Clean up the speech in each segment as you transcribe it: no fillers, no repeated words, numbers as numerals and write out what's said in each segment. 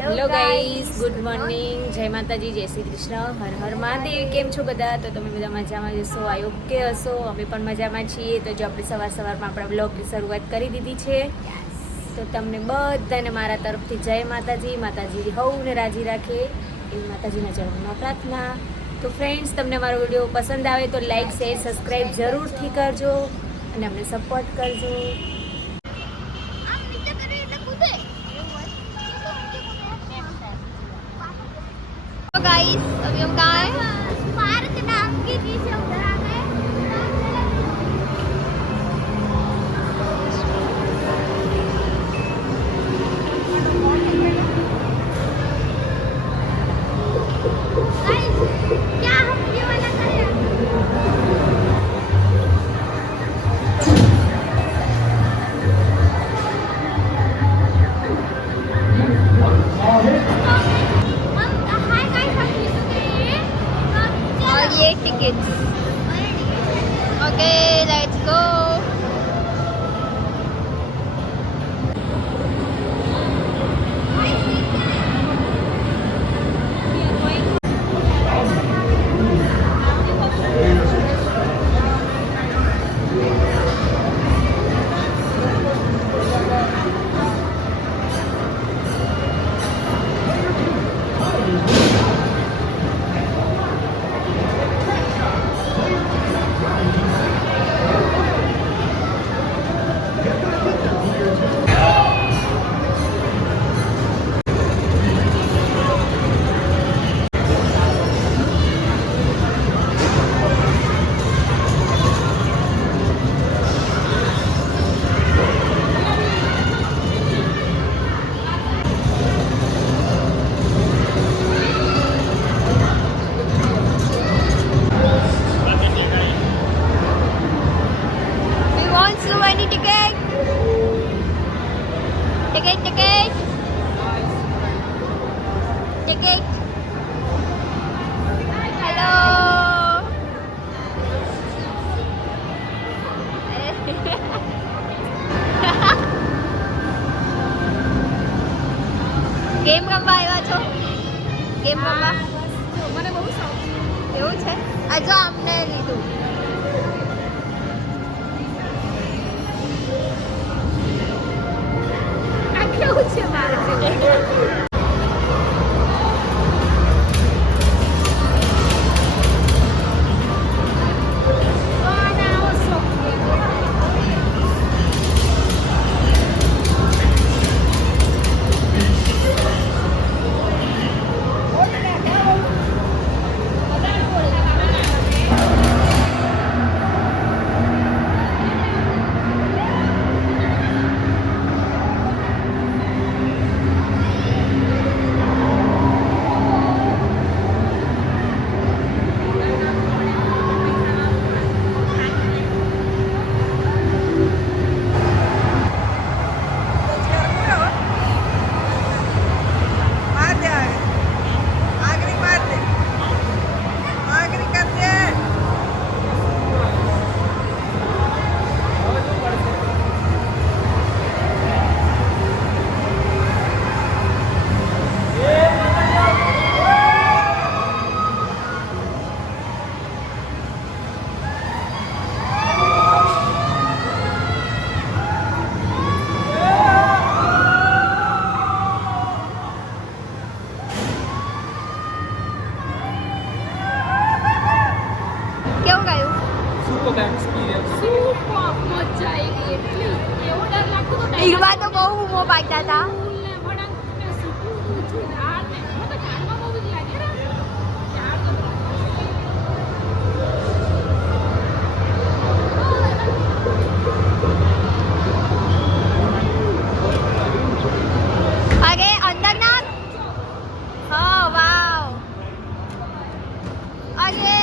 Hello guys, good morning, જય માતાજી, જય શ્રી કૃષ્ણ, હર હર મહાદેવ. કેમ છો બધા? તો તમે બધા મજામાં જશો, આઈ હોપ કે હશો. અમે પણ મજામાં છીએ. તો જો આપણે સવારમાં આપણા બ્લોગની શરૂઆત કરી દીધી છે. તો તમને બધાને મારા તરફથી જય માતાજી. માતાજી હવને રાજી રાખે એવી માતાજીના ચરણોમાં પ્રાર્થના. તો ફ્રેન્ડ્સ, તમને મારો વિડીયો પસંદ આવે તો લાઈક, શેર, સબસ્ક્રાઈબ જરૂરથી કરજો અને અમને સપોર્ટ કરજો. गाइस अभी हम कहाँ हैं? पार्क नाम के नीचे उधर आ गए। गाइस क्या हम ये वाला करें? ये tickets okay let's go ticket hello game રમવા આવ્યા છો ગેમ રમવા મને બહુ શોખ એવું છે આ જો અમને લીધું આ કેવું છે મારે ઈરવા તો બહુ ઉમો પાડતા હતા અરે અંદર ના હા વાવ અરે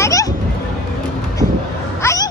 અરે અરે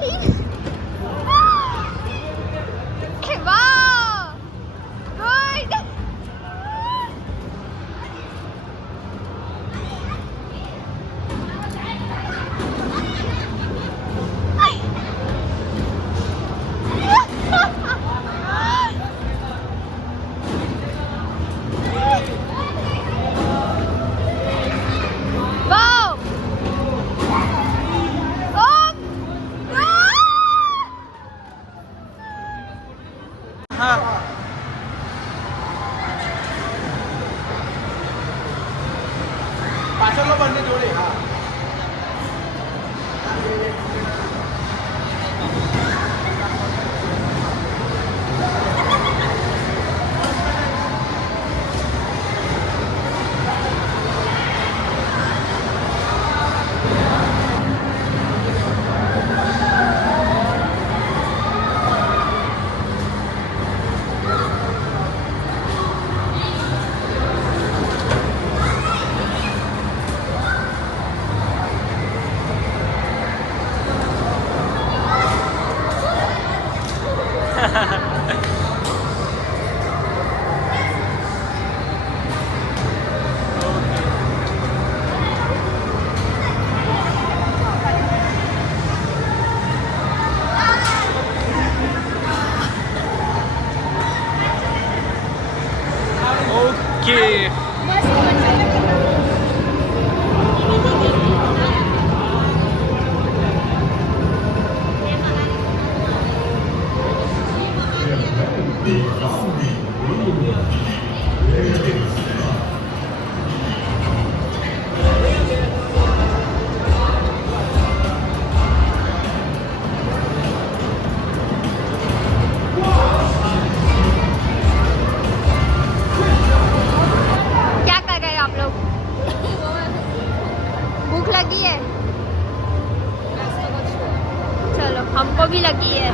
ઓકે क्या कर रहे हो आप लोग? भूख लगी है? चलो हमको भी लगी है.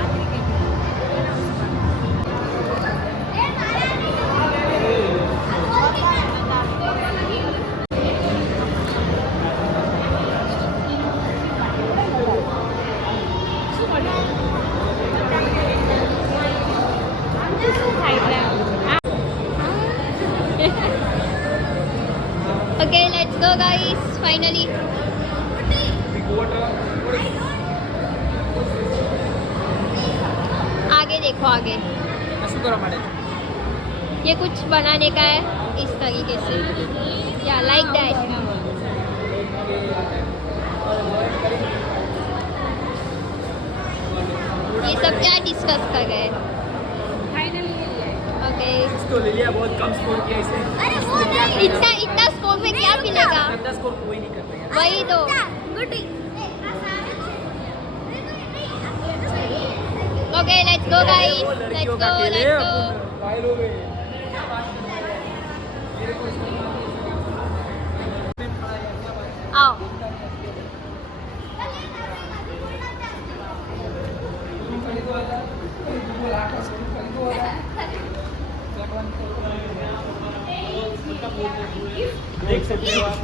Okay, let's go guys. Finally. आगे देखो आगे. શું કરવા માટે ये कुछ बनाने का है इस तरीके से. या लाइक दैट. ये सब क्या डिस्कस कर रहे हैं? ओके. इसको ले लिया बहुत कम स्कोर किया इसने इतना इतना स्कोर में क्या मिलेगा? 10 स्कोर कोई नहीं करता यार वही तो. Okay let's go guys. Let's go. आओ. देख सकते हो आप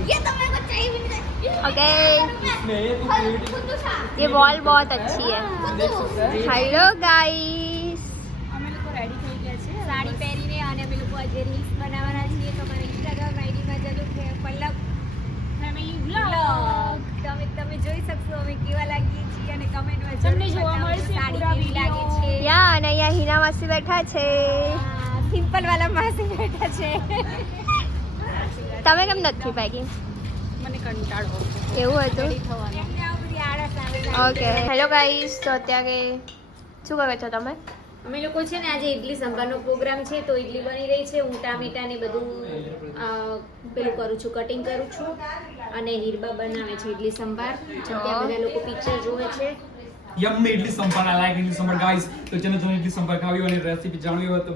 ओके. इसमें ये तो creativity ये वॉल बहुत अच्छी है. देख सकते हैं હેલો ગાઈસ. અમે લોકો રેડી થઈ ગયા છે સાડી પહેરીને અને અમે લોકો આજે રીલ્સ બનાવવાના છીએ તો મારા ઇન્સ્ટાગ્રામ આઈડીમાં જજો કે પલ્લવ ફેમિલી બ્લોગ તમે જોઈ શકશો અમે કેવા લાગીએ છીએ અને કમેન્ટમાં તમને જોવા મળશે સાડી પૂરા કેવી લાગે video. છે યા અને અહીંયા હિના માસી બેઠા છે. સિમ્પલ વાળા માસી બેઠા છે તમે કેમ નથી પાકી? મને કંટાળો એવું હતું? એમને આ બધી આળસ આવે છે. ઓકે. Hello guys. તો અત્યારે શું કરો છો તમે? અમે લોકો છે ને આજે ઇડલી સંભારનો પ્રોગ્રામ છે તો ઇડલી બની રહી છે હું ટામેટા ને બધું પેલું કરું છું કટિંગ કરું છું અને હીરબા બનાવે છે ઇડલી સંભાર ત્યાં બધા લોકો પિક્ચર જોવે છે yummy idli sambar I like idli sambar guys તો જેને ઇડલી સંભાર ખાવી હોય અને રેસીપી જાણવી હોય તો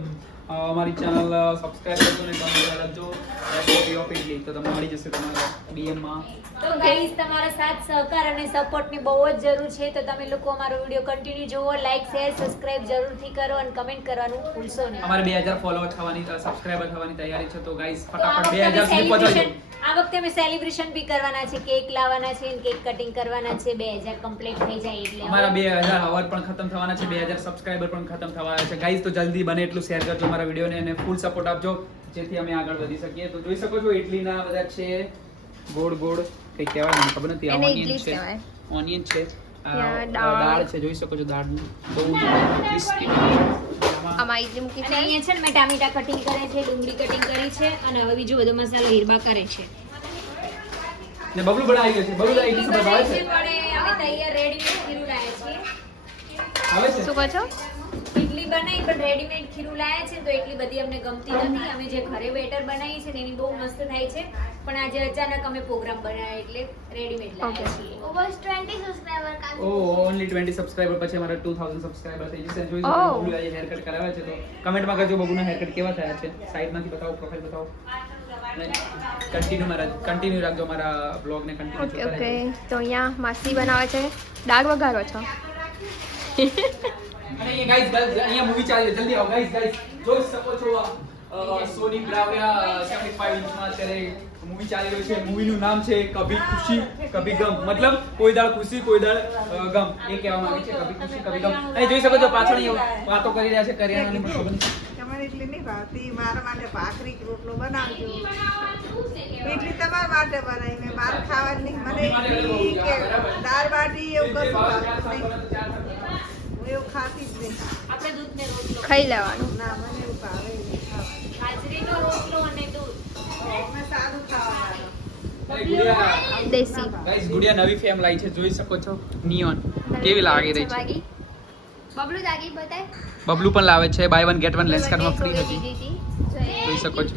અમારી ચેનલ સબસ્ક્રાઇબ કરજો અને કમેન્ટ લખજો રેસીપી ઓફ ઇડલી તો તમને મળી જશે તમારા DM માં તો ગાઈસ તમારો સાથ સહકાર અને સપોર્ટની બહુ જ જરૂર છે તો તમે લોકો અમારો વિડિયો કન્ટિન્યુ જુઓ લાઈક શેર સબસ્ક્રાઇબ જરૂરથી કરો અને કમેન્ટ કરવાનું ભૂલશો નહીં અમારે 2000 ફોલોવર થવાની સબસ્ક્રાઇબર થવાની તૈયારી છે તો ગાઈસ તો આ ફટાફટ વખતે 2000 સુધી પહોંચાડજો આ વખતે અમે સેલિબ્રેશન બી કરવાના છે કેક લાવવાના છે અને કેક કટિંગ કરવાના છે 2000 કમ્પ્લીટ થઈ જાય એટલે અમારા 2000 અવર પણ ખતમ થવાના છે 2000 સબસ્ક્રાઇબર પણ ખતમ થવાના છે ગાઈસ તો જલ્દી બને એટલું શેર કરજો અમારા વિડિયોને અને ફૂલ સપોર્ટ આપજો જેથી અમે આગળ વધી શકીએ તો જોઈ શકો છો ઇડલીના બધા છે ગોળ ગોળ કઈ કહેવાય મને ખબર નથી એને ઓનિયન ઇડલી છે કહેવાય. ઓનિયન છે યા, દાળ. દાળ છે જોઈ શકો છો દાળ બહુ ક્રિસ્પી આમાં ઇડલી મૂકી અને છે. અહીંયા છે ને મેં ટામેટા કટિંગ કરે છે ડુંગળી કટિંગ કરી છે અને હવે બીજો બધો મસાલો હીરબા કરે છે ને બબલુ બડા આવી ગયો છે બબલુ ઇડલી સંભાર ભાવે છે પણ અમે તૈયાર રેડીમેડ ખીરું લાવ્યા છીએ આવે છે શું કહો છો? ઇડલી બનાવી પણ રેડીમેડ ખીરું લાવ્યા છે તો એટલી બધી અમને ગમતી નથી અમે જે ઘરે બેટર બનાવી છે ને એની બહુ મસ્ત થાય છે પણ આજે અચાનક અમે પ્રોગ્રામ બનાવ્યો એટલે રેડીમેડ લાવ્યા છીએ ઓ ઓન્લી 20 સબસ્ક્રાઇબર પછી અમારા 2000 સબસ્ક્રાઇબર થઈ જશે જોઈ શકો Oh. બબલુ આજે હેર કટ કરાવે છે તો કમેન્ટમાં કરજો બબલુના હેર કટ કેવા થયા છે સાઈડમાંથી બતાવો પ્રોફાઇલ બતાવો અને કન્ટિન્યુ રાખજો મારા બ્લોગને કન્ટિન્યુ ઓકે ઓકે. તો અહીંયા માસી બનાવે છે. દાળ વઘારો છો? અને અહીંયા ગાઈસ અહીંયા મૂવી ચાલે છે જલ્દી આવો ગાઈસ જોઈ શકો છો સોની બ્રાવ્યા 75 ઇંચમાં અત્યારે મૂવી ચાલી રહ્યું છે. મૂવીનું નામ છે કભી ખુશી કભી ગમ, મતલબ કોઈ દાળ ખુશી કોઈ દાળ ગમ, એ કહેવામાં આવે છે. કભી ખુશી કભી ગમ. અહીં જોઈ શકો છો પાછળ અહીં વાતો કરી રહ્યા છે કરિયાણાની પણ. તમારે એટલી નહીં ભાવતી, મારા માટે ભાખરી કે રોટલો બનાવજો. એટલી તમારા માટે બનાવી, મેં મારે ખાવાની નહીં. મને ઇડલી કે દાળ બાટી એવું કશું ભાવતું નહીં. હું એવું ખાતી જ નહીં. આપણે દૂધ ને રોટલો, ખાઈ લેવાનું. ના, મને એવું ભાવે નહીં ખાવાનું. બાજરીનો રોટલો અને દૂધ. અમે સાદું ખાવાનું. દેશી ગાઈસ ગુડિયા નવી ફેમ લાવી છે, જોઈ શકો છો. નિયોન કેવી લાગી રહી છે. બબલુ જાગી બતાય. બબલુ પણ લાવે છે, buy one get one lens કાર્ડમાં ફ્રી હતી. જોઈ શકો છો.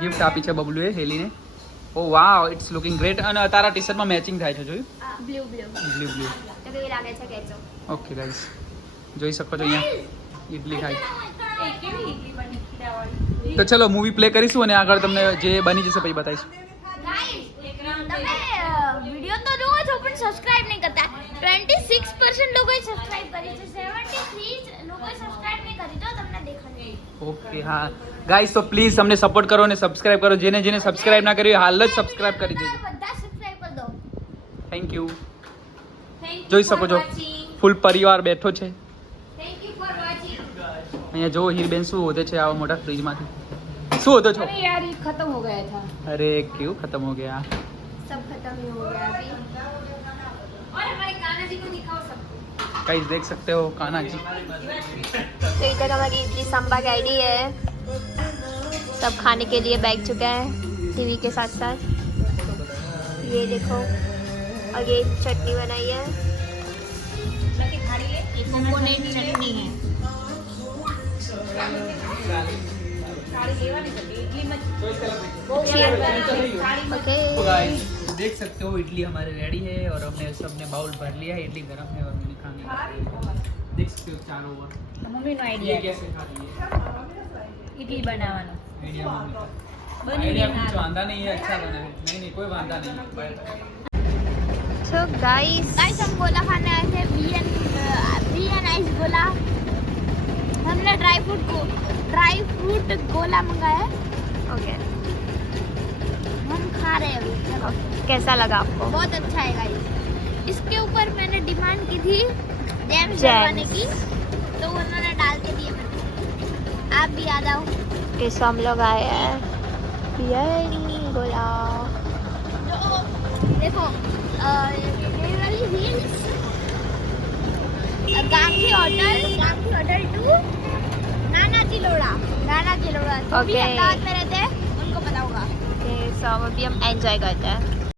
ગિફ્ટ આપી છે બબલુએ હેલીને. Oh wow, it's looking great. અને તારા ટી-શર્ટમાં મેચિંગ થાય છે, જોયું? Blue blue blue. તો કેવી લાગે છે કહેજો. ઓકે ગાઈસ, જોઈ શકો છો અહીંયા ઇડલી ખાય. એ કેવી ઈડલી બની ખીરાવાળી. તો ચલો મૂવી પ્લે કરીશું અને આગળ તમને જે બની જશે પછી બતાવીશું. તમે વિડિયો તો જુઓ છો પણ સબસ્ક્રાઇબ નહીં કરતા. 26% લોકોએ સબસ્ક્રાઇબ કરી છે, 73 લોકોએ સબસ્ક્રાઇબ નહીં કરી. તો તમને દેખાશે. ઓકે હા ગાઈસ, તો પ્લીઝ અમને સપોર્ટ કરો અને સબસ્ક્રાઇબ કરો. જેને જેને સબસ્ક્રાઇબ ના કર્યું હાલ જ સબસ્ક્રાઇબ કરી દેજો. બધા સબસ્ક્રાઇબ કરી દો. Thank you. Thank you જોઈ for શકો છો watching. ફૂલ પરિવાર બેઠો છે. Thank you for watching. અહીંયા જો હીરબેન શું હોતે છે આવા મોટા ફ્રીજમાંથી. શું હોતો છો? अरे यार ये खत्म हो गया था. अरे क्यों खत्म हो गया? सब खत्म ही हो गया अभी. और हमारे कान्हा जी को दिखाओ सबको. गाइस देख सकते हो कान्हा जी. तो इधर हमारी इडली सांभर रेडी है. सब खाने के लिए बैठ चुके हैं टीवी के साथ साथ. ये देखो, और ये चटनी बनाई है. लकी थाली ले. ये कोकोनट चटनी है. थाली लेवानी थी इडली में. ओके. तो गाइस देख सकते हो इडली हमारे रेडी है और हमने सबने बाउल भर लिया है. इडली गरम है और मैंने खाने देख सकते हो चारों ओर. मम्मी नो ये आइडिया कैसे खा रही है? इडली बनावવાનો. आइडिया मम्मी का. बनी आइडिया नहीं कुछ हाल. वांदा नहीं है, अच्छा बना है. नहीं नहीं कोई वांदा नहीं. Bye bye. तो गाइस हम गोला खाने आए थे. बी एंड आइस गोला. हमने ड्राई फ्रूट गोला मंगाया है. ओके, हम खा रहे हैं अभी. देखो कैसा लगा आपको. बहुत अच्छा है गाइस. इसके ऊपर मैंने डिमांड की थी जैम डलवाने की, तो उन्होंने डाल के दिए मेरे को. आप भी आ जाओ. कैसे हम लोग आए हैं बिरयानी गोला. देखो ये वाली हील्स गांधी होटल टू नाना चिलोड़ा. जो भी अहमदाबाद में रहते हैं उनको पता होगा. ओके, सो अभी हम एंजॉय करते हैं.